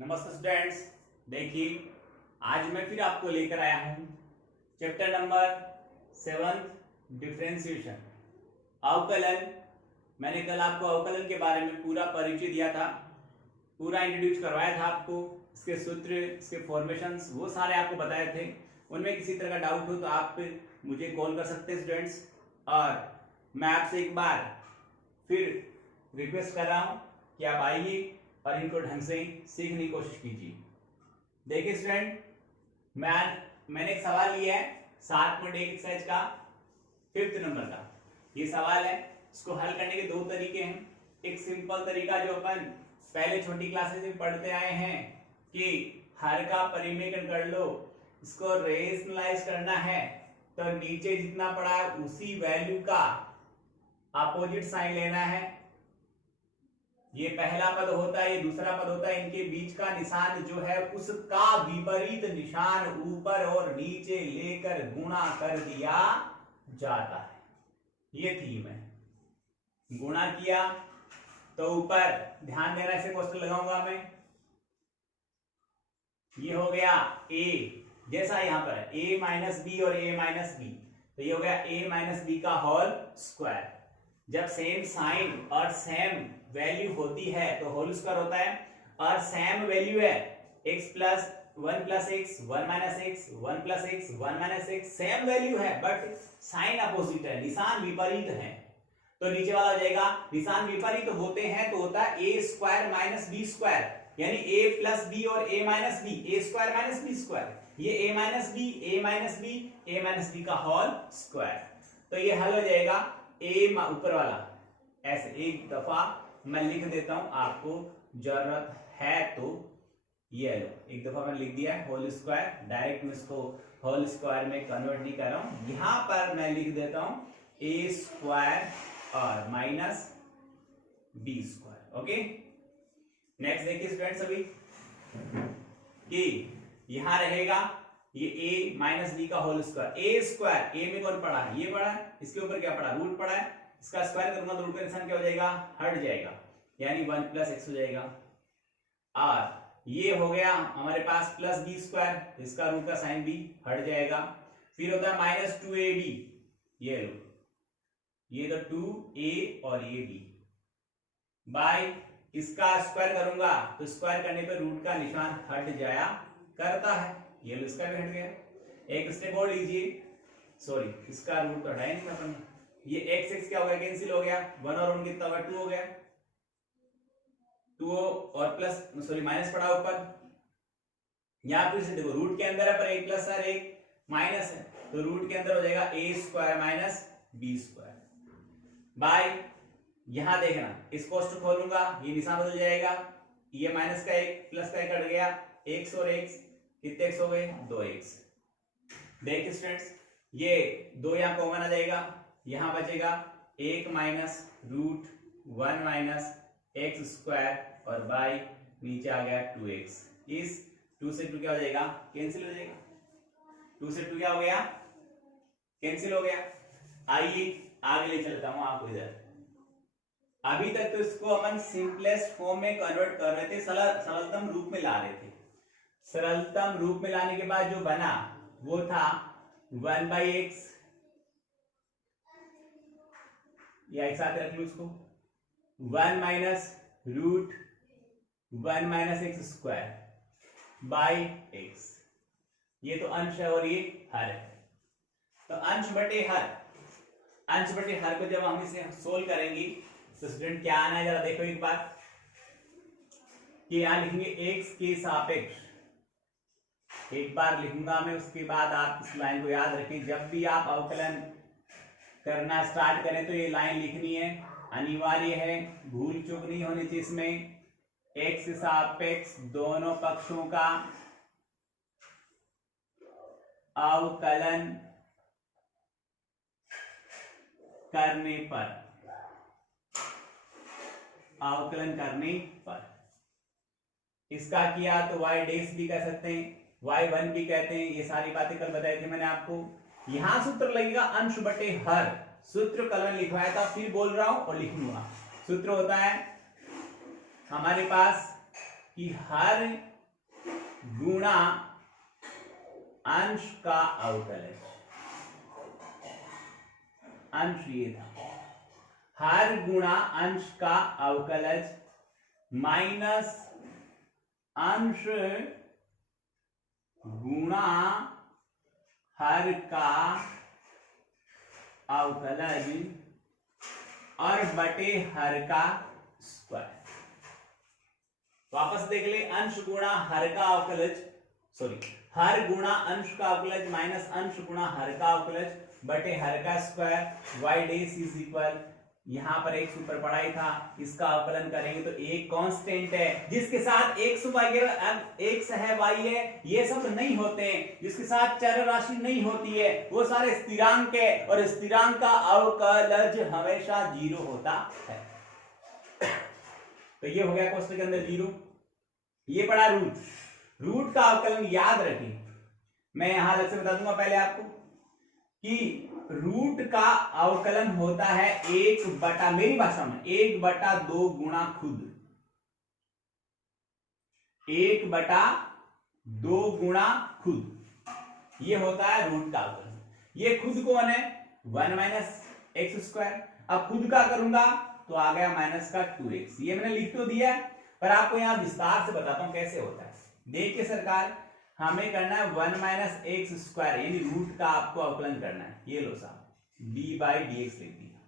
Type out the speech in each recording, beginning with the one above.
नमस्ते स्टूडेंट्स। देखिए आज मैं फिर आपको लेकर आया हूं चैप्टर नंबर 7 डिफरेंशिएशन अवकलन। मैंने कल आपको अवकलन के बारे में पूरा परिचय दिया था, पूरा इंट्रोड्यूस करवाया था आपको, इसके सूत्र, इसके फॉर्मेशंस वो सारे आपको बताए थे। उनमें किसी तरह का डाउट हो तो आप मुझे कॉल कर सकते हैं स्टूडेंट्स। और मैं आपसे एक बार फिर रिक्वेस्ट कर रहा हूं कि आप आइए और इनको ढंग से सीखने की कोशिश कीजिए। देखिए स्टूडेंट, मैंने एक सवाल लिया है 7.1 एक्सरसाइज का 5th नंबर का। ये सवाल है, इसको हल करने के दो तरीके हैं। एक सिंपल तरीका जो अपन पहले छोटी क्लासेस में पढ़ते आए हैं कि हर का परिमेय कर लो, इसको रेशनलाइज करना है तो नीचे जितना पड़ा है उसी वैल्यू का अपोजिट साइन लेना है। ये पहला पद होता है, ये दूसरा पद होता है, इनके बीच का निशान जो है उसका विपरीत निशान ऊपर और नीचे लेकर गुणा कर दिया जाता है। ये थीम है। गुणा किया तो ऊपर, ध्यान देना, इसे क्वेश्चन लगाऊंगा मैं। ये हो गया a, जैसा यहां पर है a माइनस बी और a माइनस बी, तो ये हो गया a माइनस बी का होल स्क्वायर। जब सेम साइन और सेम वैल्यू होती है तो होल स्क्वायर होता है, और सेम वैल्यू है x plus 1 plus x 1 minus x 1 plus x 1 minus x, same value है बट साइन अपोजिट है, निशान विपरीत है, तो नीचे वाला हो जाएगा। निशान विपरीत होते हैं तो होता है a square minus B square, यानी a प्लस बी और a minus B, a square minus B square, ये a minus B a minus B a minus B का होल स्क्वायर। तो ये हल हो जाएगा a ऊपर वाला। ऐसे एक दफा मैं लिख देता हूं, आपको जरूरत है तो ये लो, एक दफा मैंने लिख दिया है होल स्क्वायर। डायरेक्ट मैं इसको होल स्क्वायर में कन्वर्ट नहीं कर रहा हूं, यहां पर मैं लिख देता हूं a स्क्वायर और minus B square. Okay, next देखिए स्टूडेंट्स अभी कि यहां रहेगा ये a माइनस बी का whole square. a square, a में कौन पड़ा है, ये पड़ा है, इसके ऊपर क्या पड़ा, रूट पड़ा है, इसका स्क्वायर करूंगा तो रूट का निशान क्या हो जाएगा, हट जाएगा, यानी 1 प्लस एक्स हो जाएगा। और ये हो गया हमारे पास प्लस बी स्क्वायर, इसका रूट का साइन भी हट जाएगा। फिर होता है माइनस 2ab, ये लो, ये तो 2a और ये b बाय, इसका स्क्वायर करूंगा तो स्क्वायर करने पर रूट का निशान हट जाया करता है, ये लो इसका भी हट गया। एक स्टेप और लीजिए, सॉरी इसका रूट तो हटाया नहीं था अपन, ये x x क्या हो गया, कैंसिल हो गया, 1 और 1 कितना हो गया, 2 हो गया, 2 और प्लस सॉरी माइनस पड़ा ऊपर। यहां फिर से देखो रूट के अंदर है पर एक प्लस और एक माइनस है, तो रूट के अंदर हो जाएगा a square minus B square by, यहां देखना इस कोष्टक खोलूंगा, ये निशान बदल जाएगा, ये माइनस का एक प्लस का एक कट गया, x और x कितने x हो गए, 2x। देखिए स्टूडेंट्स, ये 2 यहां कॉमन आ जाएगा, यहां बचेगा 1 minus root 1 minus x square और बाई नीचे आ गया 2x। इस 2 से 2 क्या हो जाएगा, कैंसिल हो जाएगा, 2 से 2 क्या हो गया, कैंसिल हो गया। आइए आगे ले चलता हूं आपको इधर। अभी तक तो इसको अपन सिंपलेस्ट फॉर्म में कन्वर्ट कर रहे थे, सरलतम रूप में ला रहे थे। सरलतम रूप में लाने के बाद जो बना वो था 1/x, या एक साथ रख लो उसको, 1 minus root 1 minus x square by X. ये तो अंश है और ये हर है, तो अंश बटे हर, अंश बटे हर को जब हम इसे सोल्व करेंगे तो स्टूडेंट क्या आना है, जरा देखो एक बार कि यहां लिखेंगे x के सापेक्ष, एक बार लिखूंगा मैं, उसके बाद आप इस लाइन को याद रखें। जब भी आप अवकलन करना स्टार्ट करें तो ये लाइन लिखनी है, अनिवार्य है, भूल चूक नहीं होनी चाहिए इसमें। x के सापेक्ष दोनों पक्षों का अवकलन करने पर, अवकलन करने पर, इसका किया तो y डैश भी कह सकते हैं, y1 भी कहते हैं, ये सारी बातें कल बताई थी मैंने आपको। यहां सूत्र लगेगा अंश बटे हर, सूत्र कल मैंने लिखवाया था, फिर बोल रहा हूं और लिखूंगा। सूत्र होता है हमारे पास कि हर गुणा अंश का अवकलज, अंश ये था, हर गुणा अंश का अवकलज माइनस अंश गुणा हर का अवकलज और बटे हर का स्क्वायर। वापस देख ले, अंश गुणा हर का अवकलज, सॉरी, हर गुणा अंश का अवकलज माइनस अंश गुणा हर का अवकलज बटे हर का square. Y dash is equal, यहां पर एक ऊपर पढ़ा ही था, इसका अवकलन करेंगे तो एक कांस्टेंट है जिसके साथ एक्स वगैरह एक्स है वाई है, ये सब नहीं होते हैं, जिसके साथ चर राशि नहीं होती है वो सारे स्थिरांक है, और स्थिरांक का अवकलज हमेशा जीरो होता है। तो ये हो गया कोष्टक के अंदर जीरो। ये पड़ा रूट, रूट का अवकलन याद रखें, मैं यहां अलग से बता दूंगा पहले आपको कि रूट का अवकलन होता है 1/, मेरी भाषा में 1/2 गुणा खुद, 1/2 गुणा खुद, ये होता है रूट का अवकलन। ये खुद कौन है? 1 - x²। अब खुद का करूंगा तो आ गया माइनस का 2x। ये मैंने लिख तो दिया है, पर आपको यहां विस्तार से बताता हूं कैसे होता है। देखिए सरकार, हमें करना है 1 - x² यानी रूट का आपको अवकलन करना है। ये लो साहब, d/dx लिख दिया।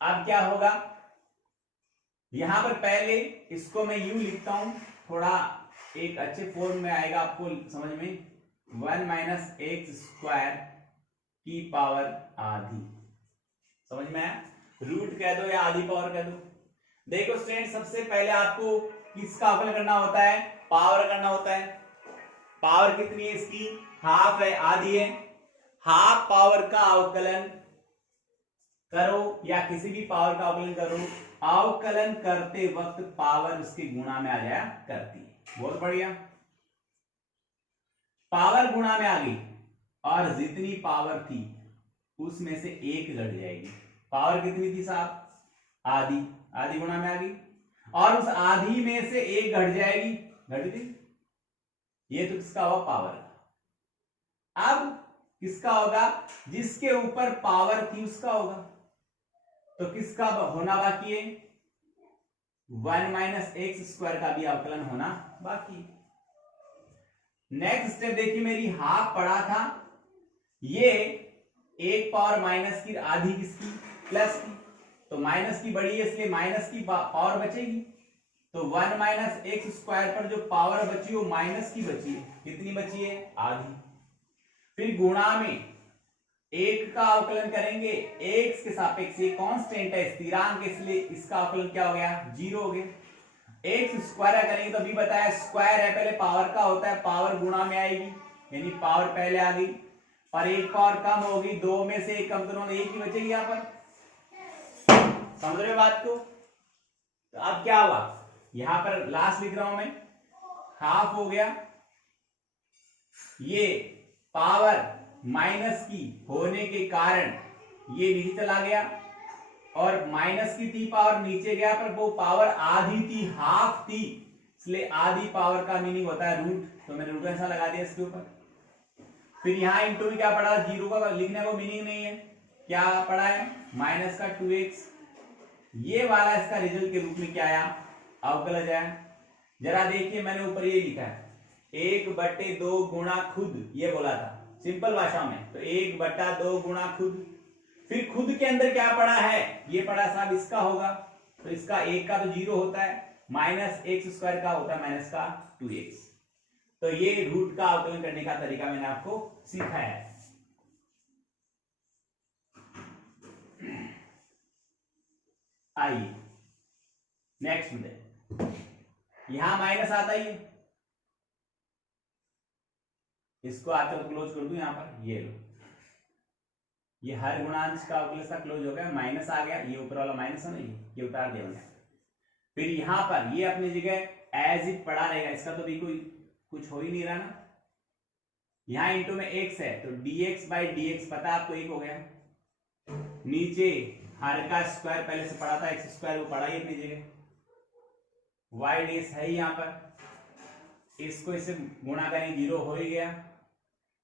अब क्या होगा, यहां पर पहले इसको मैं यूं लिखता हूं, थोड़ा एक अच्छे फॉर्म में आएगा आपको समझ में। 1 - x² की पावर आधी, समझ में आया? रूट कह दो या आधी पावर कह दो। देखो स्टूडेंट, सबसे पहले आपको किसका अवकलन करना होता है? पावर करना होता है। पावर कितनी है इसकी? हाफ है, आधी है। हाफ पावर का अवकलन करो या किसी भी पावर का अवकलन करो, अवकलन करते वक्त पावर उसके गुणा में आ जाया करती है। बहुत बढ़िया, पावर गुणा में आ गई और जितनी पावर थी उसमें से एक घट जाएगी। पावर कितनी थी साहब? आधी, आधी गुणा में आ गई और उस आधी में से एक घट जाएगी, घट गई। ये तो किसका हुआ? पावर का। अब किसका होगा? जिसके ऊपर पावर थी उसका होगा। तो किसका होना बाकी है? 1 - x² का भी अवकलन होना बाकी है। नेक्स्ट स्टेप देखिए, मेरी हाफ पड़ा था, ये एक पावर माइनस की आधी किसकी? प्लस की। तो माइनस की बड़ी है इसलिए माइनस की पावर बचेगी। तो 1 - x² पर जो पावर बची वो माइनस की बची है। कितनी बची है? आधी। फिर गुणा में एक का अवकलन करेंगे, x के सापेक्ष, ये कांस्टेंट है, स्थिरांक, इसलिए इसका अवकलन क्या हो गया? जीरो हो गया। x² करेंगे तो अभी बताया स्क्वायर है, पहले पावर का होता है, पावर गुणा में आएगी, यानी पावर पहले आ गई और एक पावर कम होगी, दो में से एक कम करो, एक ही बचेगी यहां पर। समझ रहे बात को? तो अब क्या हुआ, यहां पर लास्ट लिख रहा हूं मैं, हाफ हो गया, ये पावर माइनस की होने के कारण ये नीचे चला गया और माइनस की थी पावर, नीचे गया, पर वो पावर आधी थी, हाफ थी, इसलिए आधी पावर का मीनिंग होता है रूट। तो मैंने रूट ऐसा लगा दिया इसके ऊपर। फिर यहां इंटू में क्या पड़ा? जीरो का लिखने को मीनिंग नहीं है, क्या पड़ा है? माइनस का 2x। ये वाला इसका रिजल्ट के रूप में क्या आया? अवकलज आया। जरा देखिए, मैंने ऊपर ये लिखा है 1/2 गुणा खुद, ये बोला था सिंपल भाषा में, तो 1/2 गुणा खुद। फिर खुद के अंदर क्या पड़ा है? ये पड़ा साहब इसका होगा, तो इसका एक का तो जीरो होता है, माइनस x² का होता है माइनस का 2x। तो ये रूट का अवकलन करने का तरीका मैंने आपको सिखाया है। आइए नेक्स्ट में, यहां माइनस आता ही है, इसको आते तो क्लोज कर दूं यहां पर, ये लो, ये हर गुणांश का अवकलन सा क्लोज हो गया, माइनस आ गया, ये ऊपर वाला माइनस है ना, ये उतार दिया मैंने। फिर यहां पर ये अपनी जगह एज इट पड़ा रहेगा, इसका तो भी कोई कुछ हो ही नहीं रहा ना। यहां इंटू में x है तो dx/dx पता आपको एक हो गया, नीचे हर का स्क्वायर पहले से पड़ा था x², वो पड़ा ही अपनी जगह, y ds है यहां पर, इसको इससे गुणा करें, 0 हो ही गया।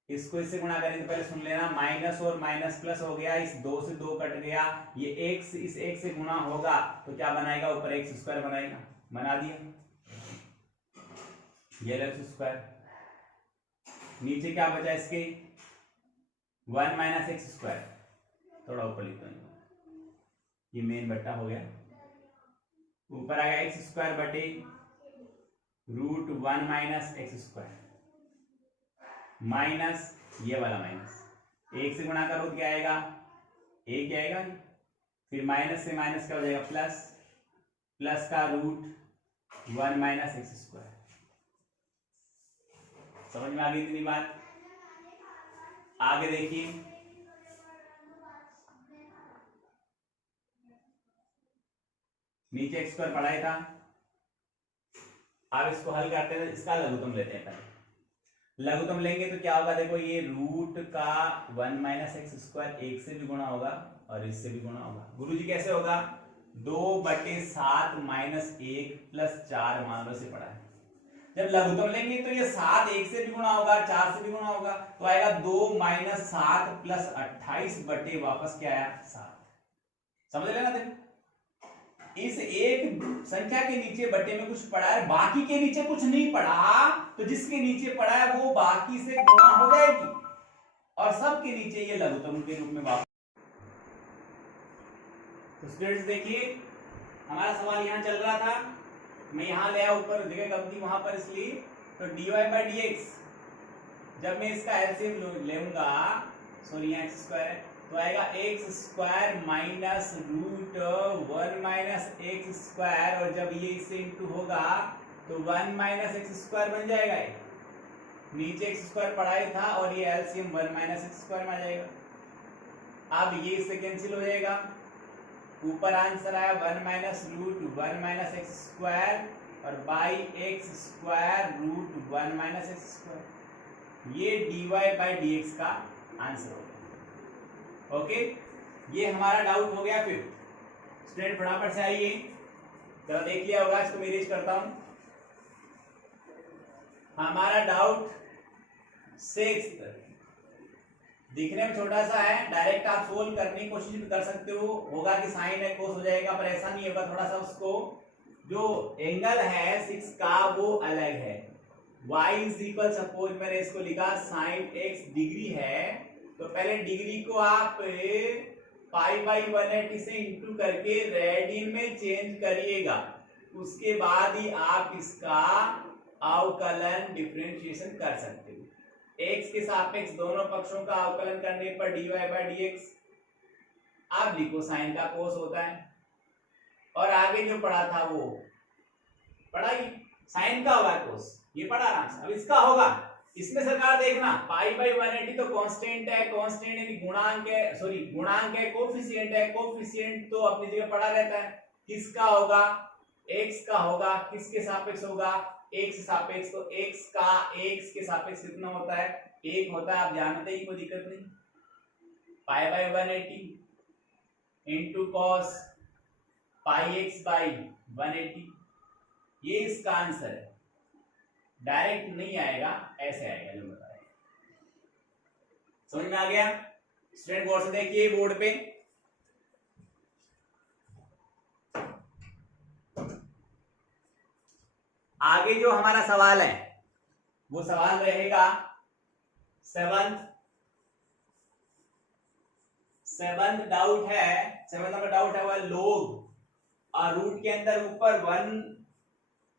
इसको इससे गुणा करें तो पहले सुन लेना, माइनस और माइनस प्लस हो गया, इस 2 से 2 कट गया, ये x इस x से गुणा होगा तो क्या बनाएगा, ऊपर एक्स स्क्वायर बनाएगा, बना दिया, ये एक्स स्क्वायर। नीचे क्या बचा इसके, 1 माइनस एक्स स्क्वायर, थोड़ा ऊपर लिखता हूं, ये मेन बट्टा हो गया, ऊपर आएगा एक्स स्क्वायर बटे root 1 minus x square, minus ये वाला माइनस, एक से गुणा करो क्या आएगा, एक आएगा, फिर माइनस से माइनस क्या हो जाएगा प्लस, प्लस का रूट 1 माइनस एक्स स्क्वायर। समझ में आ गई इतनी बात। आगे देखिए, नीचे एक्स स्क्वायर पढ़ाया था, अब इसको हल करते हैं, इसका लघुत्तम लेते हैं पहले। लघुत्तम लेंगे तो क्या होगा, देखो ये रूट का 1 माइनस एक्स स्क्वायर एक से भी गुणा होगा और इससे भी गुणा होगा। गुरुजी कैसे होगा, 2/7 माइनस 1 प्लस 4 मान लो से पढ़ा है। जब लघुत्तम लेंगे तो ये 7 एक से भी गुणा होगा, 4 से भी गुणा होगा, तो आएगा 2 माइनस 7 प्लस 28 बटे वापस क्या आया 7। समझ लेना, देखो इस एक संख्या के नीचे बटे में कुछ पड़ा है, बाकी के नीचे कुछ नहीं पड़ा, तो जिसके नीचे पड़ा है वो बाकी से गुणा हो जाएगी और सबके नीचे ये लघुत्तम के रूप में वापस। तो स्टूडेंट्स देखिए, हमारा सवाल यहां चल रहा था, मैं यहां ले आया, ऊपर जगह कम थी वहां पर, इसलिए तो dy/dx जब मैं इसका एलसीएम लूंगा, सॉरी यहाँ एक्स स्क्वायर है, तो आएगा X square minus root 1 minus x square, और जब ये इससे इंटू होगा तो 1 माइनस एक्स स्क्वायर बन जाएगा, ये नीचे एक्स स्क्वायर पढ़ाया था और ये एलसीएम 1 माइनस एक्स स्क्वायर में आ जाएगा। अब ये इससे कैंसिल हो जाएगा, ऊपर आंसर आया 1 minus root 1 minus x square और by x square root 1 minus x square, ये dy/dx का आंसर हो गया। ओके, ये हमारा डाउट हो गया। फिर स्टूडेंट फटाफट से आइए, जरा देख लिया होगा, इसको मैं इरेज करता हूं। हमारा डाउट 6 दिखने में छोटा सा है, डायरेक्ट आप सोल्व करने की कोशिश भी कर सकते हो, होगा कि साइन है कोस हो जाएगा, पर ऐसा नहीं होगा, थोड़ा सा उसको जो एंगल है 6 का वो अलग है। y इज इक्वल, सपोज मैंने इसको लिखा साइन x डिग्री है, तो पहले डिग्री को आप π/180 से इंटू करके रेडियन में चेंज करिएगा, उसके बाद ही आप इसका अवकलन डिफरेंशिएशन कर सकते हो। x के सापेक्ष दोनों पक्षों का अवकलन करने पर dy/dx, अब लिखो साइन का कोस होता है, और आगे जो पढ़ा था वो पढ़ाई, साइन का होगा कोस, ये पढ़ा आराम से। अब इसका होगा, इसमें सरकार देखना π/180 तो कांस्टेंट है, कांस्टेंट यानी गुणांक है, सॉरी गुणांक है, कोफिशिएंट है, कोफिशिएंट तो अपनी जगह पड़ा रहता है। किसका होगा, x का होगा, किसके सापेक्ष होगा, x सापेक्ष, तो x का x के सापेक्ष कितना होता है, 1 होता है, आप जानते ही, कोई दिक्कत नहीं। π/180 इंटू कॉस πx/180, ये इसका आंसर है। डायरेक्ट नहीं आएगा, ऐसे आएगा जो बताया। समझ में आ गया? स्टूडेंट गौर से देखिए बोर्ड पे, आगे जो हमारा सवाल है वो सवाल रहेगा 7th डाउट है, 7th नंबर डाउट है वह लोग और रूट के अंदर ऊपर 1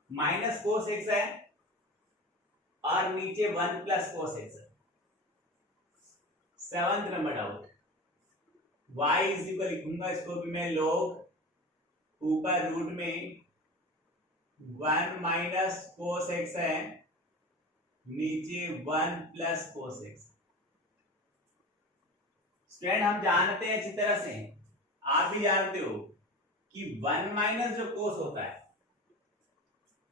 माइनस कोस एक्स है और नीचे 1 प्लस कोस एक्स है। 7th number doubt, y is equal, लिखूंगा इसको भी मैं लोग, ऊपर रूट में 1 माइनस कोस एक्स है, नीचे 1 प्लस कोस एक्स। स्टूडेंट हम जानते हैं अच्छी तरह से, आप भी जानते हो कि 1 माइनस जो कोस होता है,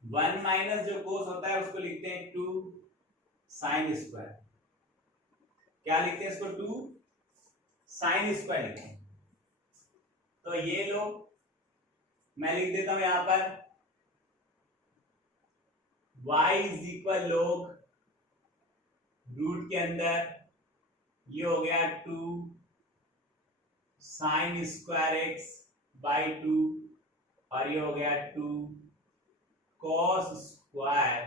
1 माइनस जो कोस होता है उसको लिखते हैं 2 साइन स्क्वायर। क्या लिखते हैं इसको, 2 साइन स्क्वायर लिखते हैं। तो ये लो, मैं लिख देता हूं यहां पर y is equal log root के अंदर ये हो गया 2 साइन स्क्वायर एक्स बाई 2 और ये हो गया 2 cos square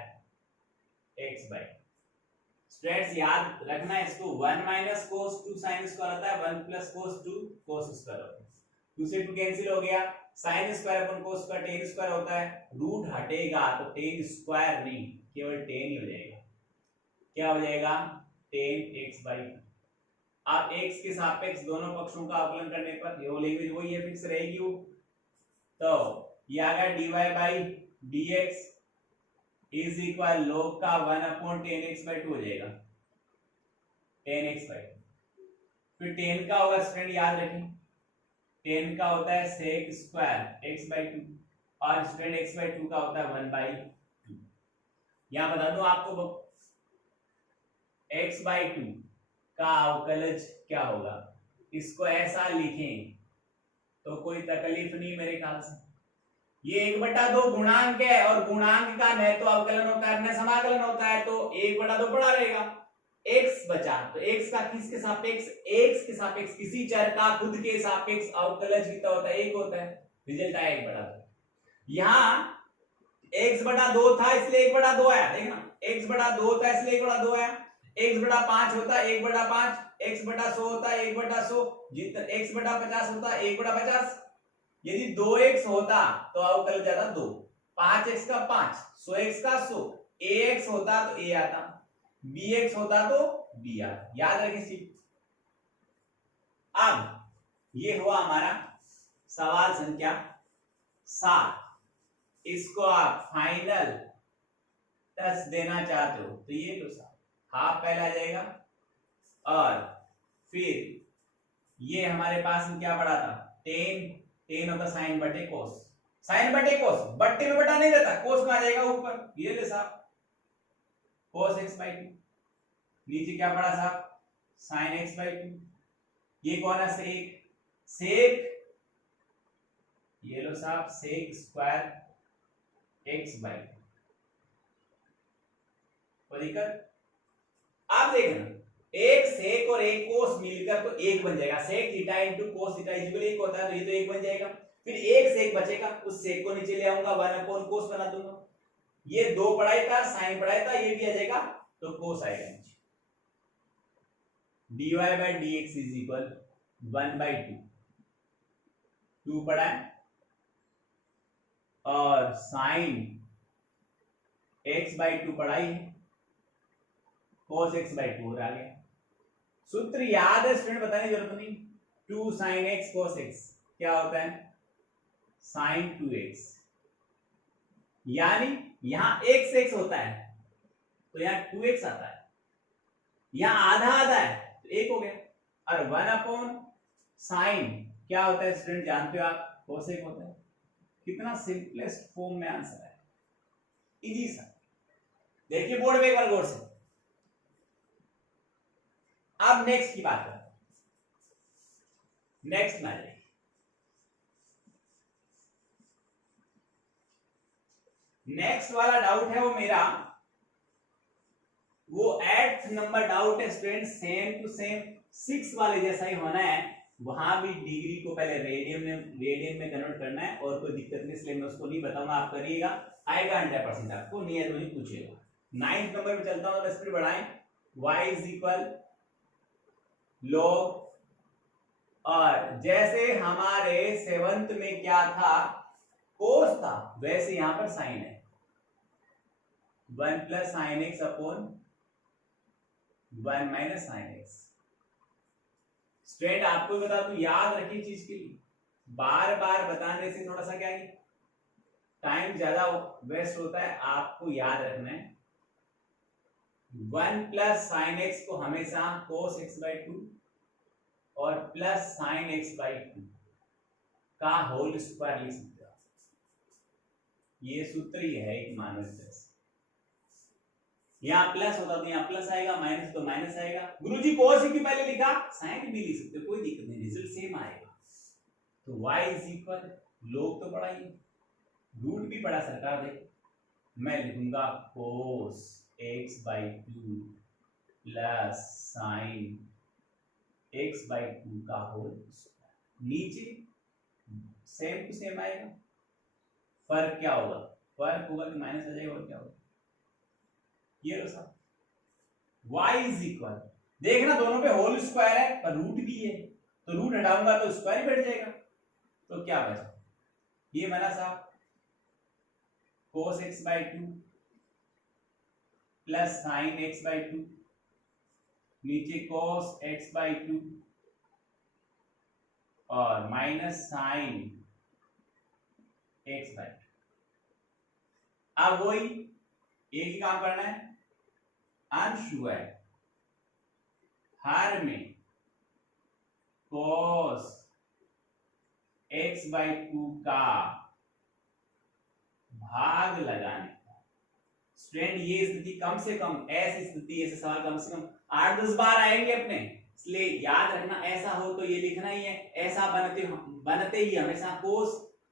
x by. Students याद रखना इसको 1 माइनस कोस 2 साइन स्क्वायर होता है 1 प्लस कोस 2 कोस स्क्वायर होता है। 2 से 2 कैंसिल हो गया, sine square upon cos square tan square होता है, रूट हटेगा तो टेन स्क्वायर नहीं केवल टेन ही हो जाएगा। क्या हो जाएगा? Ten x by. आप x के सापेक्ष दोनों पक्षों का अवकलन करने पर ये लैंग्वेज वही है, फिक्स रहेगी वो। तो ये आ गया dy by dx is equal log का 1/10x/2 हो जाएगा 10x/2। फिर 10 का होगा स्टूडेंट याद रखें 10 का होता है sec स्क्वायर x/2 और स्टूडेंट x/2 का होता है 1/2। यहां बता दूं आपको x/2 का अवकलज क्या होगा, इसको ऐसा लिखें तो कोई तकलीफ नहीं मेरे ख्याल से। ये 1/2 गुणांक है और गुणांक का न तो अवकलन होता है न समाकलन होता है, तो 1/2 पड़ा रहेगा। x बचा तो x का किसके सापेक्ष, x के सापेक्ष किसी चर का खुद के सापेक्ष अवकलज कितना होता है 1 होता है, रिजल्ट आया 1/2। यहां x/2 था इसलिए 1/2 आया, देखना x/2 था इसलिए 1/2 आया। x/5 होता है 1/5, x/100 होता है 1/100, जितना x/50 होता है 1/50। यदि 2x होता तो अवकलज जाता 2, 5x का 5, 100x का 100, ax होता तो a आता, bx होता तो b आता। याद रखिए चीज। अब ये हुआ हमारा सवाल संख्या 7। इसको आप फाइनल टच देना चाहते हो तो ये लो साहब, हाफ पहले आ जाएगा और फिर ये हमारे पास क्या पड़ा था 10 होता साइन बटे कोस, साइन बटे कोस, बट्टे में बटा नहीं रहता, कोस में आ जाएगा ऊपर, ये ले साहब कोस x/2। नीचे क्या पड़ा साहब साइन x/2। ये कौन है सेक, सेक ये लो साहब सेक स्क्वायर x/2। कोई दिक्कत? आप देखना एक सेक और एक कोस मिलकर तो एक बन जाएगा, sec theta into cos theta equal 1 होता है तो ये तो 1 बन जाएगा। फिर एक सेक बचेगा, उस सेक को नीचे ले आऊंगा 1/कोस बना दूंगा। ये 2 पढ़ाई था साइन पढ़ाई था, ये भी आ जाएगा तो कोस आएगा नीचे। dy by dx is equal 1/2, 2 पढ़ा है और साइन x/2 पढ़ाई है, cos x/2 आ गया। सूत्र याद है स्टूडेंट, बताने की जरूरत नहीं। 2 sin x cos x क्या होता है sin 2x, यानी यहां x होता है तो यहां 2x आता है, यहां आधा आधा है तो 1 हो गया। और 1/sin क्या होता है स्टूडेंट जानते हो आप, cos x होता है। कितना सिंपलेस्ट फॉर्म में आंसर है, इजी सा। देखिए बोर्ड में एक बार गौर से। अब नेक्स्ट की बात करते हैं, नेक्स्ट में आ जाइए। नेक्स्ट वाला डाउट है वो मेरा, वो 8th नंबर डाउट है स्टूडेंट, सेम टू सेम 6 वाले जैसा ही होना है। वहां भी डिग्री को पहले रेडियन में कन्वर्ट करना है और कोई दिक्कत नहीं, इसलिए मैं उसको नहीं बताऊंगा, आप करिएगा, आएगा 100% आपको, नहीं है तो नहीं पूछेगा। 9th नंबर पे चलता हूं, स्पीड बढ़ाएं। y इज इक्वल log, और जैसे हमारे 7th में क्या था कोस था, वैसे यहां पर साइन है 1 plus sine x upon 1 minus sine x. Student आपको बता दूं, याद रखिए चीज के लिए, बार बार बताने से थोड़ा सा क्या है टाइम ज्यादा वेस्ट होता है, आपको याद रखना है 1 प्लस साइन एक्स को हमेशा cos x/2 और प्लस साइन x/2 का होल स्क्वायर लिख सकते हो। ये सूत्र ही है एक मानव तरह से, यहां प्लस होता तो यहां प्लस आएगा, माइनस तो माइनस आएगा। गुरुजी cos क्यों पहले लिखा, साइन भी लिख सकते हो, कोई दिक्कत नहीं, रिजल्ट सेम आएगा। तो y इज इक्वल log तो पढ़ा ही, रूट भी पढ़ा सरकार, देख मैं लिखूंगा cos x/2 plus sign x/2 का होल स्क्वायर। नीचे सेम टू सेम आएगा, फर्क क्या होगा, फर्क होगा कि माइनस आ जाएगा और क्या होगा, ये लो साहब y इज इक्वल, देखना दोनों पे होल स्क्वायर है पर रूट भी है, तो रूट हटाऊंगा तो स्क्वायर ही बैठ जाएगा, तो क्या बचा, ये बना साहब cos x/2 plus sign x/2, नीचे cos x/2 और माइनस साइन x/2। अब वही एक ही काम करना है, अंश हुआ है हर में cos x/2 का भाग लगाने का। स्टूडेंट ये स्थिति कम से कम, ऐसी स्थिति ऐसे सवाल कम से कम 8-10 बार आएंगे अपने, इसलिए याद रखना ऐसा हो तो ये लिखना ही है, ऐसा बनते ही हमेशा cos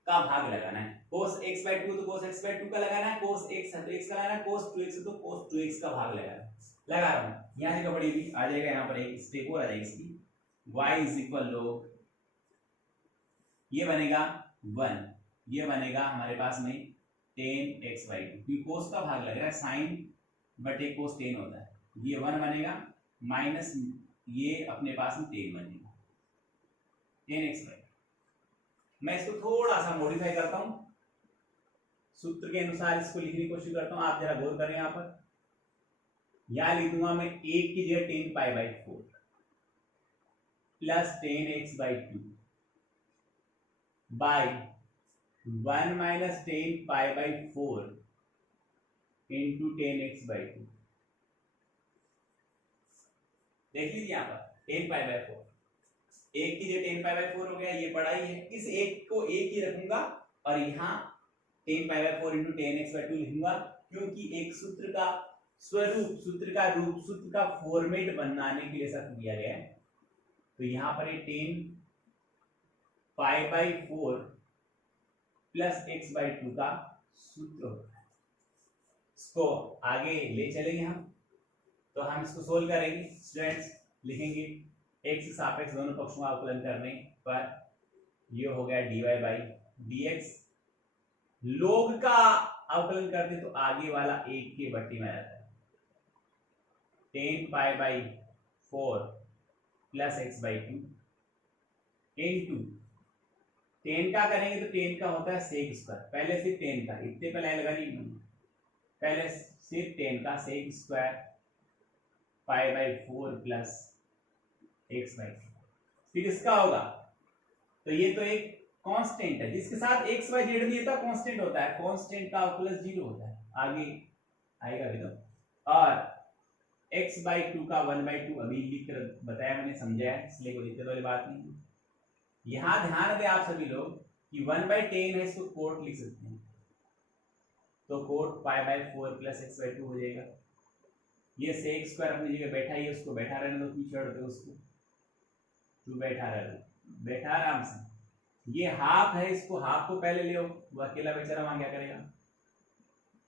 का भाग लगाना है, cos x/2 तो cos x/2 का लगाना है, cos x है तो x का लगाना है, cos 2x तो cos 2x का भाग लगाना है। लगा रहा हूं, यहां से बड़ी भी आ जाएगा, यहाँ पर एक स्टेप और आ जाएगी इसकी, y इज इक्वल लो ये बनेगा 1, ये बनेगा हमारे पास में tan x/2, क्योंकि cos का भाग लग रहा है, sin बटे cos tan होता है, ये 1 बनेगा माइनस ये अपने पास में tan बनेगा, tan x/2। मैं इसको थोड़ा सा मॉडिफाई करता हूं, सूत्र के अनुसार इसको लिखने की कोशिश करता हूं, आप जरा गौर करें, यहाँ पर यहां लिख दूंगा मैं 1 की जगह tan π/4 plus tan x/2 by 1 minus tan π/4 into tan x/2। देख लीजिए यहाँ पर tan π/4, 1 की जगह tan π/4 हो गया, ये पढ़ा ही है, इस एक को एक ही रखूंगा और यहाँ tan π/4 इंटू tan x/2 लिखूंगा, क्योंकि एक सूत्र का स्वरूप, सूत्र का रूप, सूत्र का फॉर्मेट बनाने के लिए ऐसा किया गया है। तो यहाँ पर ये tan π/4 प्लस x/2 का सूत्र होता है, इसको आगे ले चलेंगे हम, तो हम इसको सोल्व करेंगे स्टूडेंट्स, लिखेंगे x के सापेक्ष दोनों पक्षों का अवकलन करने पर ये हो गया dy/dx, log का अवकलन करते तो आगे वाला 1 के बट्टी में रहता है, tan π/4 plus x/2 into tan का करेंगे तो tan का होता है sec स्क्वायर, पहले सिर्फ tan का, इतने पहले लगा नहीं, पहले सिर्फ tan का sec स्क्वायर π/4 प्लस x/2, फिर इसका होगा, तो ये तो एक कांस्टेंट है जिसके साथ x y z नहीं होता, कांस्टेंट होता है, कांस्टेंट का प्लस 0 होता है, आगे आएगा अभी तो, और x/2 का 1/2 अभी लिख कर बताया मैंने, समझाया, इसलिए कोई दिक्कत वाली बात नहीं। यहां ध्यान दें आप सभी लोग कि 1/10 है, इसको कोट लिख सकते हैं, तो कोट π/4 प्लस x/2 हो जाएगा, ये sec स्क्वायर अपनी जगह बैठा ही है, उसको बैठा रहने दो, पीछे हट दो उसको, तू बैठा रह, बैठा आराम से, ये हाफ है, इसको हाफ को पहले ले लो, वो अकेला बेचारा वहां क्या करेगा,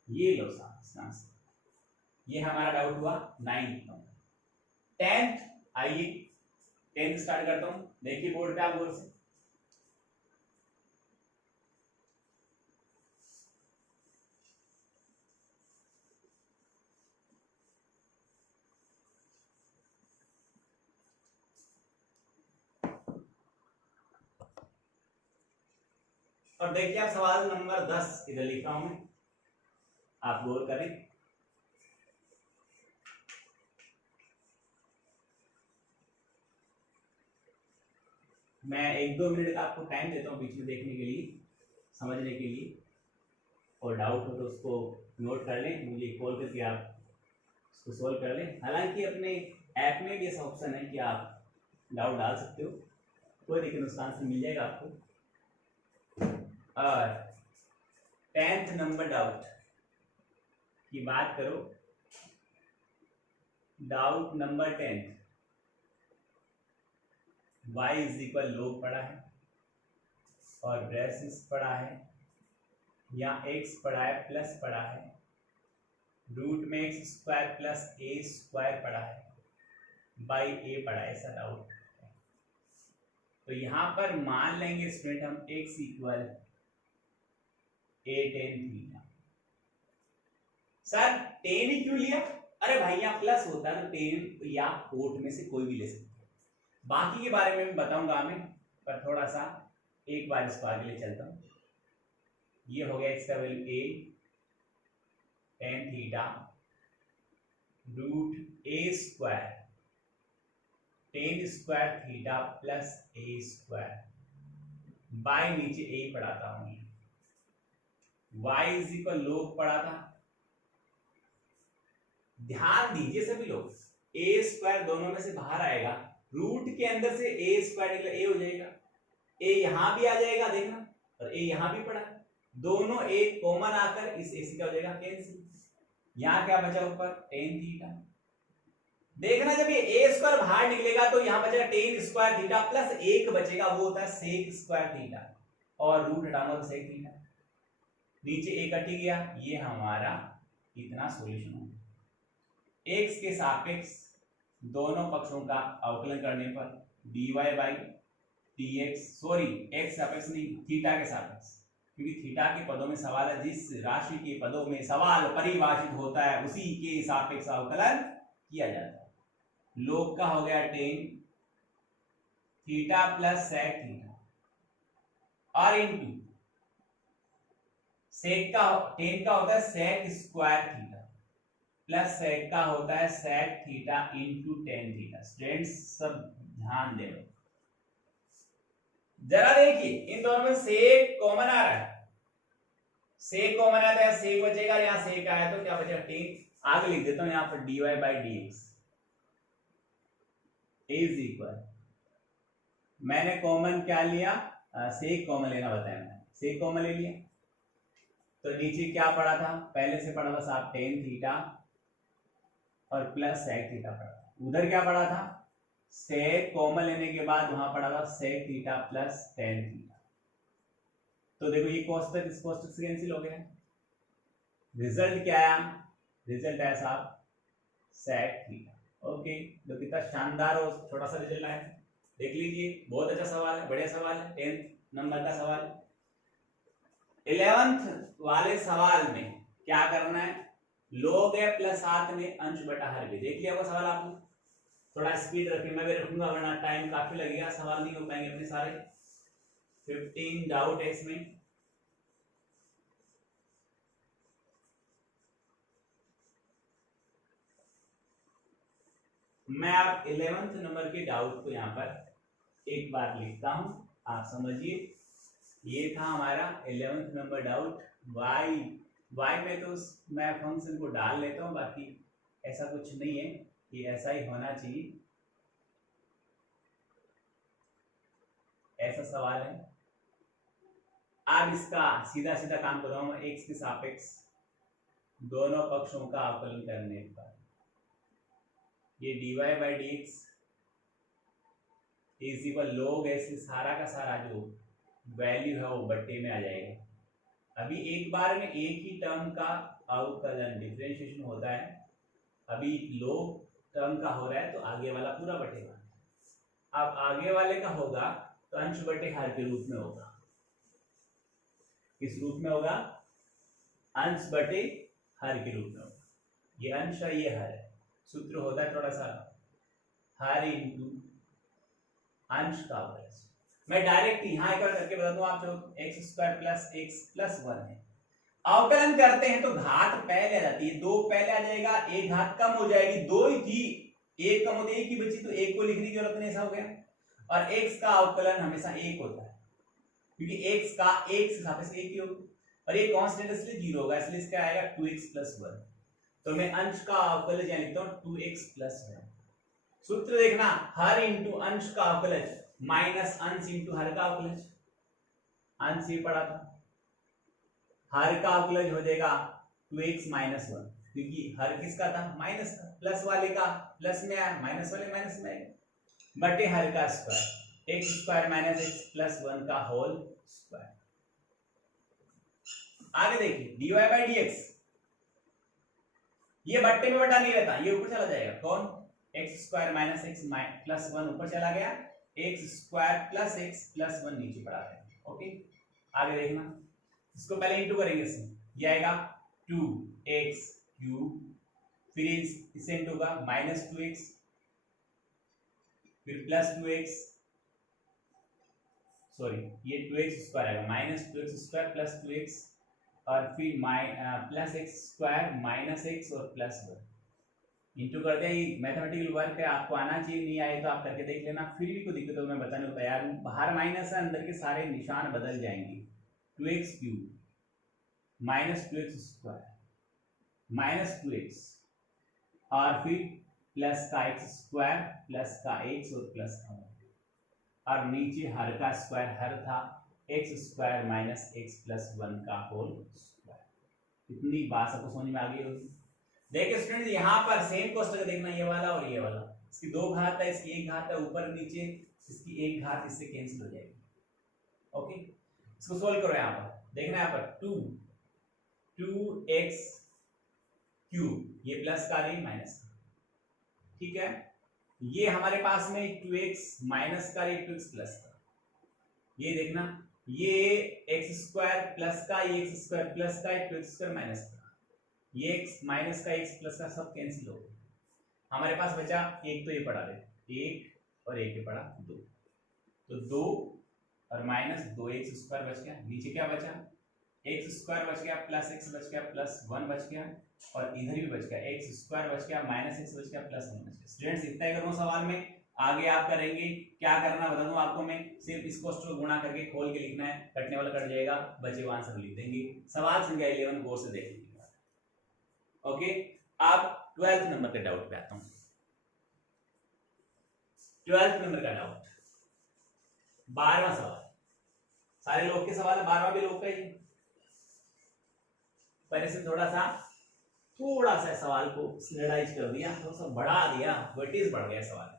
ये लो साहब इसका आंसर। ये हमारा डाउट हुआ 9th नंबर। 10th आइए 10th स्टार्ट करता हूं, देखिए बोर्ड पे आप गौर से, और देखिए आप सवाल नंबर 10 इधर लिख रहा हूं मैं, आप गौर करें, मैं 1-2 मिनट का आपको टाइम देता हूं बीच में देखने के लिए, समझने के लिए, और डाउट हो तो उसको नोट कर लें, मुझे कॉल करके आप उसको सोल्व कर लें। हालांकि अपने ऐप में भी ऐसा ऑप्शन है कि आप डाउट डाल सकते हो, कोई दिक्कत, उसका आंसर मिल जाएगा आपको। और 10th नंबर डाउट की बात करो, doubt number 10, y is equal log पड़ा है और ब्रेसिस पड़ा है, या x पड़ा है प्लस पड़ा है, रूट में x square plus a square पड़ा है बाई ए पड़ा है, ऐसा डाउट। तो यहां पर मान लेंगे स्टूडेंट हम x इक्वल ए टेन थीटा। सर टेन ही क्यों लिया? अरे भाई यहाँ प्लस होता है तो टेन या कोट में से कोई भी ले सकते हैं। बाकी के बारे में मैं बताऊंगा मैं, पर थोड़ा सा एक बार इसको आगे ले चलता हूं। ये हो गया x का value a tan theta root a square tan square theta plus a square by नीचे ए पढ़ाता हूं, y इज इक्वल लोग पढ़ा था। ध्यान दीजिए सभी लोग, ए स्क्वायर दोनों में से बाहर आएगा, रूट के अंदर से ए स्क्वायर निकला ए हो जाएगा, ए यहां भी आ जाएगा देखना, और ए यहां भी पड़ा, दोनों ए कॉमन आकर इस ए से क्या हो जाएगा कैंसिल। यहां क्या बचा ऊपर टेन थीटा। देखना जब ये ए स्क्वायर बाहर निकलेगा तो यहां बचेगा टेन स्क्वायर थीटा प्लस एक बचेगा, वो होता है सेक स्क्वायर थीटा, और रूट हटाना तो सेक थीटा। नीचे ए कट गया, ये हमारा इतना सॉल्यूशन होगा। एक्स के सापेक्ष दोनों पक्षों का अवकलन करने पर dy by dx, sorry x सापेक्ष नहीं थीटा के सापेक्ष, क्योंकि थीटा के पदों में सवाल है, जिस राशि के पदों में सवाल परिभाषित होता है उसी के सापेक्ष अवकलन किया जाता है। लोग का हो गया tan theta plus sec theta, और इनटू सेक का टेन का होता है sec square theta plus sec का होता है sec theta into tan theta. Students सब ध्यान दे, जरा देखिए इन दोनों में सेक कॉमन आ रहा है, सेक कॉमन आता है, सेक बचेगा, यहां सेक आया तो क्या बचेगा टेन। आगे लिख देता हूं यहां पर dy by dx is equal, मैंने कॉमन क्या लिया, सेक कॉमन लेना बताया मैंने, सेक कॉमन ले लिया तो नीचे क्या पड़ा था, पहले से पड़ा था साहब टेन थीटा और प्लस सेक थीटा पड़ा था। उधर क्या पड़ा था, सेक कॉमन लेने के बाद वहां पड़ा था sec theta plus tan theta. तो देखो ये कोष्टक इस कोष्टक से कैंसिल हो गया। रिजल्ट क्या आया, रिजल्ट आया साहब सेक थीटा। ओके, तो कितना शानदार और छोटा सा रिजल्ट आया, देख लीजिए, बहुत अच्छा सवाल है, बढ़िया सवाल है, 10th नंबर का सवाल। 11th वाले सवाल में क्या करना है, लोग है प्लस साथ में अंश बटा हर भी। देख लिया वो सवाल आपने, थोड़ा स्पीड रखें, मैं भी रखूंगा वरना टाइम काफी लगेगा, सवाल नहीं हो पाएंगे अपने सारे। 15 डाउट है इसमें। मैं आप 11th नंबर के डाउट को यहां पर एक बार लिखता हूं, आप समझिए। ये था हमारा 11th नंबर डाउट। y में तो मैं फंक्शन को डाल लेता हूं, बाकी ऐसा कुछ नहीं है, ये ऐसा ही होना चाहिए, ऐसा सवाल है। अब इसका सीधा सीधा काम कर रहा हूं, x के सापेक्ष दोनों पक्षों का अवकलन करने पर ये dy by dx is equal लोग ऐसे सारा का सारा जो वैल्यू है वो बट्टे में आ जाएगा। अभी एक बार में एक ही टर्म का अवकलन डिफरेंशिएशन होता है, अभी लोग टर्म का हो रहा है तो आगे वाला पूरा बटेगा। अब आगे वाले का होगा तो अंश बटे हर के रूप में होगा। किस रूप में होगा, अंश बटे हर के रूप में होगा। ये अंश है, ये हर है, सूत्र होता है थोड़ा सा हर इंटू अंश का अवकलन। मैं डायरेक्ट यहां एक बार करके बता दूं आप, जो x square plus x plus 1 है, अवकलन करते हैं तो घात पहले आ जाती है, 2 पहले आ जाएगा, एक घात कम हो जाएगी, 2 ही थी, एक कम होती, एक ही बची तो एक को लिखने की जरूरत नहीं, ऐसा हो गया। और x का अवकलन हमेशा 1 होता है, क्योंकि x का एक से सापेक्ष 1 ही होगा, और ये कांस्टेंट इसलिए 0 होगा, इसलिए इसका आएगा 2x प्लस 1। तो मैं अंश का अवकलन यहां लिखता हूं 2x प्लस 1। सूत्र देखना, हर इंटू अंश का अवकलन माइनस अंश इंटू हर का अवकलन। अंश ये पड़ा था, हर का अवकलन हो जाएगा 2x माइनस 1, क्योंकि हर किसका था, माइनस का, प्लस वाले का प्लस में आया, माइनस वाले माइनस में आएगा, बटे हर का square, x square minus x plus 1 का होल स्क्वायर। आगे देखिए dy बाई dx, ये बट्टे में बटा नहीं रहता, ये ऊपर चला जाएगा। कौन? X square minus x plus 1 ऊपर चला गया, x square plus x plus 1 नीचे पड़ा है। ओके, आगे देखना, इसको पहले इंटू करेंगे इसमें, ये आएगा 2x क्यूब, फिर इससे इंटू का माइनस 2x, फिर प्लस 2x, सॉरी ये 2x स्क्वायर आएगा, minus 2x square plus 2x, और फिर plus x square minus x और प्लस 1 इंटू कर दिया। ये मैथमेटिकल वर्क है, आपको आना चाहिए, नहीं आए तो आप करके देख लेना। फिर भी कोई दिक्कत हो मैं बताने को तैयार हूँ। बाहर माइनस है, अंदर के सारे निशान बदल जाएंगे। 2x cube minus 2x square minus 2x और फिर प्लस का x स्क्वायर प्लस का x और प्लस का 1, और नीचे हर का स्क्वायर, हर था x square minus x plus 1 का होल स्क्वायर। इतनी बात सबको समझ में आ गई होगी। देखिए स्टूडेंट, यहाँ पर सेम क्वेश्चन देखना, ये वाला और ये वाला, इसकी 2 घात है, इसकी 1 घात है, ऊपर नीचे इसकी 1 घात इससे कैंसिल हो जाएगी। ओके, इसको सोल्व करो। यहाँ पर देखना, यहाँ पर 2x क्यूब, ये प्लस का नहीं माइनस का, ठीक है। ये हमारे पास में 2x माइनस का, ये 2x प्लस का, ये देखना, ये x स्क्वायर प्लस का, ये x स्क्वायर प्लस का, 2x स्क्वायर माइनस का, ये x माइनस का x प्लस का सब कैंसिल हो गया। हमारे पास बचा एक, तो ये पड़ा दे 1 और एक ये पड़ा 2, तो 2 और माइनस 2x स्क्वायर बच गया। नीचे क्या बचा? x स्क्वायर बच गया प्लस x बच गया प्लस 1 बच गया, और इधर भी बच गया x स्क्वायर बच गया माइनस x बच गया प्लस 1 बच गया। स्टूडेंट्स इतना ही करूँ सवाल में, आगे आप करेंगे क्या करना बता दूं आपको मैं, सिर्फ इस क्वेश्चन को गुणा करके खोल के लिखना है, कटने वाला कट जाएगा, बचे हुए आंसर लिख देंगे। सवाल संख्या 11 गौर से देख लीजिए। ओके, अब 12th नंबर के डाउट पे आता हूं। 12th नंबर का डाउट, 12वां सवाल, सारे लोग के सवाल है, 12वां भी लोग का ही, पहले से थोड़ा सा सवाल को स्टैंडर्डाइज कर दिया, थोड़ा सा बढ़ा दिया, वेटेज बढ़ गया सवाल।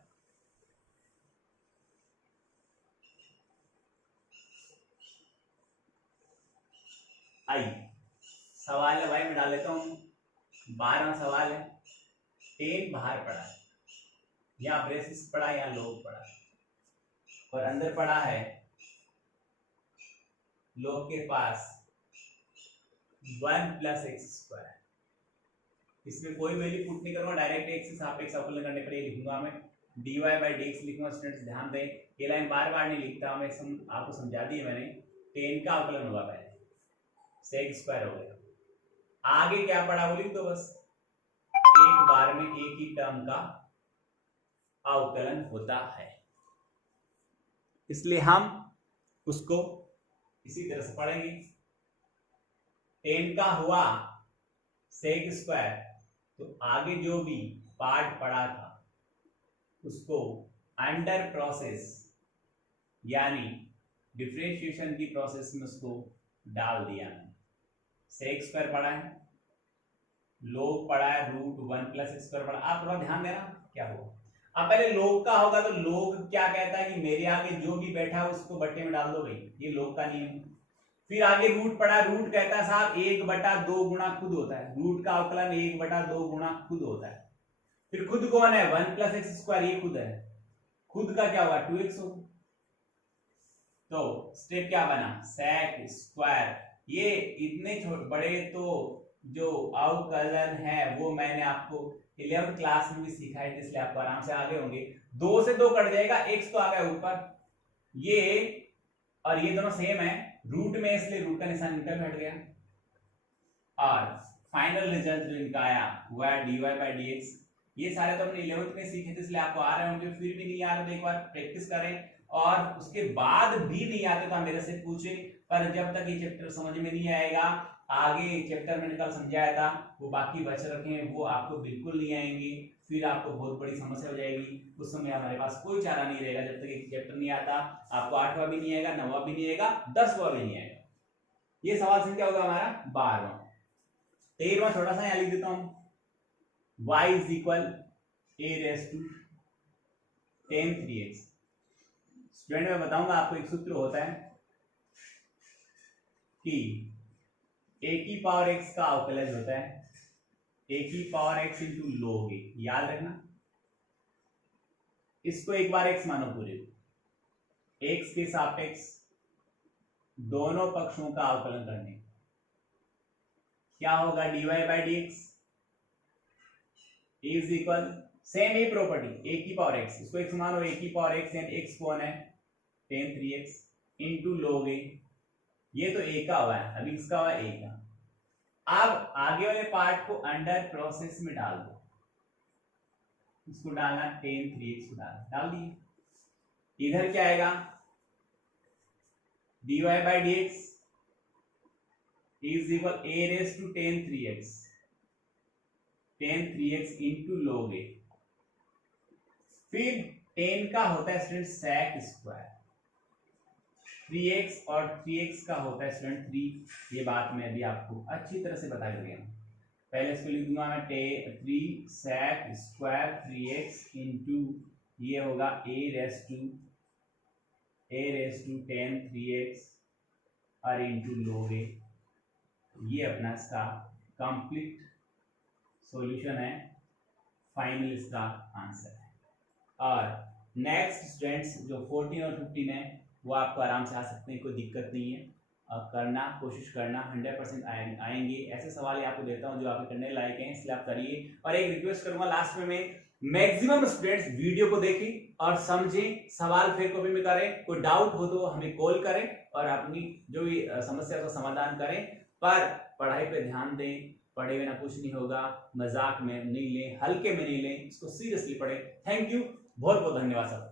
आइए सवाल है भाई, मैं डाल लेता हूं। 12वां सवाल है, 10 बाहर पड़ा है, यहाँ ब्रेसिस पड़ा है, यहाँ लोग पड़ा है, और अंदर पड़ा है लोग के पास 1 प्लस एक्स स्क्वायर। इसमें कोई वैल्यू पुट नहीं करूंगा, डायरेक्ट एक्स से सापेक्ष अवकलन करने पर ये लिखूंगा मैं, dy बाई dx लिखूंगा। स्टूडेंट्स ध्यान दें, ये लाइन बार बार नहीं लिखता मैं, आपको समझा दी है मैंने। 10 का अवकलन होगा पहले, सेक स्क्वायर हो गया, आगे क्या पड़ा वो लिख दो बस, एक बार में एक ही टर्म का अवकलन होता है, इसलिए हम उसको इसी तरह से पढ़ेंगे। 10 का हुआ सेक स्क्वायर, तो आगे जो भी पार्ट पड़ा था उसको अंडर प्रोसेस यानी डिफरेंशिएशन की प्रोसेस में उसको डाल दिया। सेक स्क्वायर पड़ा है, लोग पड़ा है √1 प्लस स्क्वायर पड़ा। आप थोड़ा ध्यान देना क्या होगा। अब पहले लोग का होगा, तो लोग क्या कहता है कि मेरे आगे जो भी बैठा है उसको बट्टे में डाल दो भाई, ये लोग का नियम। फिर आगे रूट पड़ा, रूट कहता है साहब 1/2 गुणा खुद होता है, रूट का अवकलन 1/2 गुणा खुद होता है। फिर खुद कौन है? 1 प्लस एक्स स्क्वायर, ये खुद है, खुद का क्या होगा 2x होगा। तो स्टेप क्या बना? Sec square. ये इतने बड़े तो जो अवकलन है वो मैंने आपको 11th क्लास में भी सिखाया था, इसलिए आपको आराम से आगे होंगे। 2 से 2 कट जाएगा, x तो आ गया ऊपर, ये और ये दोनों सेम है, रूट में इसलिए रूट का निशान इनका भी हट गया, और फाइनल रिजल्ट जो इनका आया हुआ है dy बाई dx। ये सारे तो हमने 11th में सीखे थे, इसलिए आपको आ रहे होंगे। फिर भी नहीं आ रहे तो एक बार प्रैक्टिस करें, और उसके बाद भी नहीं आते तो आप मेरे से पूछें। पर जब तक ये चैप्टर समझ में नहीं आएगा, आगे चैप्टर मैंने कल समझाया था वो बाकी बच रखे हैं, वो आपको बिल्कुल नहीं आएंगे, फिर आपको बहुत बड़ी समस्या हो जाएगी। उस समय हमारे पास कोई चारा नहीं रहेगा, जब तक एक चैप्टर नहीं आता आपको 8वां भी नहीं आएगा, 9वां भी नहीं आएगा, 10वां भी नहीं आएगा। ये सवाल संख्या होगा हमारा 12वां। 13वां छोटा सा यहाँ लिख देता हूं, y is equal a raise to 10 3x। Student मैं बताऊंगा आपको, एक सूत्र होता है कि a की पावर x का अवकलज होता है ए की power x into log a, याद रखना। इसको एक बार एक्स मानो पूरे, एक्स के सापेक्ष दोनों पक्षों का अवकलन करने, क्या होगा dy by d x is equal, same ही प्रॉपर्टी, ए की पावर एक्स, इसको एक्स मानो, ए की पावर एक्स एंड एक्स कौन है tan 3x into log a, ये तो ए का हुआ है, अभी इसका हुआ ए का। अब आगे वाले पार्ट को अंडर प्रोसेस में डाल दो, इसको डालना tan 3x को डाल दिए, इधर क्या आएगा dy by d x is equal a raise to tan 3x into log a, फिर tan का होता है स्टूडेंट sec स्क्वायर, 3x और 3x का होता है स्टूडेंट 3, ये बात मैं अभी आपको अच्छी तरह से बता गया हूं। पहले इसको लिख दूंगा मैं 3 sec स्क्वायर 3x इंटू ये होगा a raise to tan 3x और इंटू log a, ये अपना इसका कंप्लीट सॉल्यूशन है, फाइनल इसका आंसर है। और नेक्स्ट स्टूडेंट्स जो 14 और 15 है वो आपको आराम से आ सकते हैं, कोई दिक्कत नहीं है, और करना कोशिश करना 100% आएंगे। ऐसे सवाल ही आपको देता हूं जो आपके करने लायक हैं, इसलिए आप करिए। और एक रिक्वेस्ट करूंगा लास्ट में, मैं मैक्सिमम स्टूडेंट्स वीडियो को देखें और समझें, सवाल फिर कॉपी में करें, कोई डाउट हो तो हमें कॉल करें और अपनी जो भी समस्या का समाधान करें, पर पढ़ाई पे ध्यान दें, पढ़े बिना कुछ नहीं होगा, मजाक में नहीं लें, हल्के में नहीं लें, इसको सीरियसली पढ़ें। थैंक यू, बहुत बहुत धन्यवाद सर।